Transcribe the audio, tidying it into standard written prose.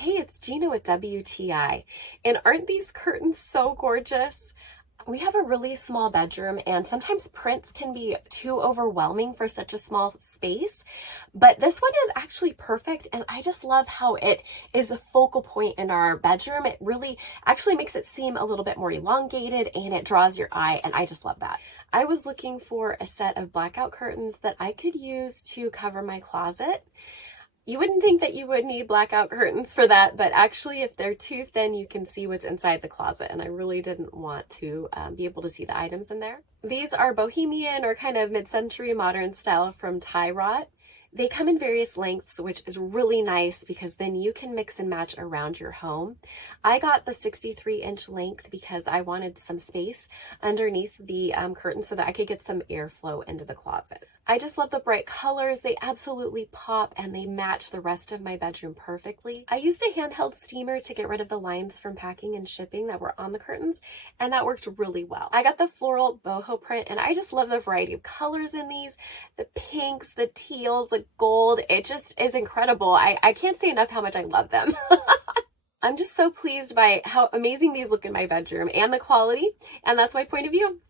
Hey, it's Gina with WTI, and aren't these curtains so gorgeous? We have a really small bedroom, and sometimes prints can be too overwhelming for such a small space, but this one is actually perfect, and I just love how it is the focal point in our bedroom. It really actually makes it seem a little bit more elongated, and it draws your eye, and I just love that. I was looking for a set of blackout curtains that I could use to cover my closet. You wouldn't think that you would need blackout curtains for that, but actually if they're too thin, you can see what's inside the closet, and I really didn't want to be able to see the items in there. These are Bohemian or kind of mid-century modern style from Tyrot. They come in various lengths, which is really nice because then you can mix and match around your home. I got the 63-inch length because I wanted some space underneath the curtain so that I could get some airflow into the closet. I just love the bright colors. They absolutely pop and they match the rest of my bedroom perfectly. I used a handheld steamer to get rid of the lines from packing and shipping that were on the curtains, and that worked really well. I got the floral boho print, and I just love the variety of colors in these. The pinks, the teals, the gold. It just is incredible. I can't say enough how much I love them. I'm just so pleased by how amazing these look in my bedroom and the quality, and that's my point of view.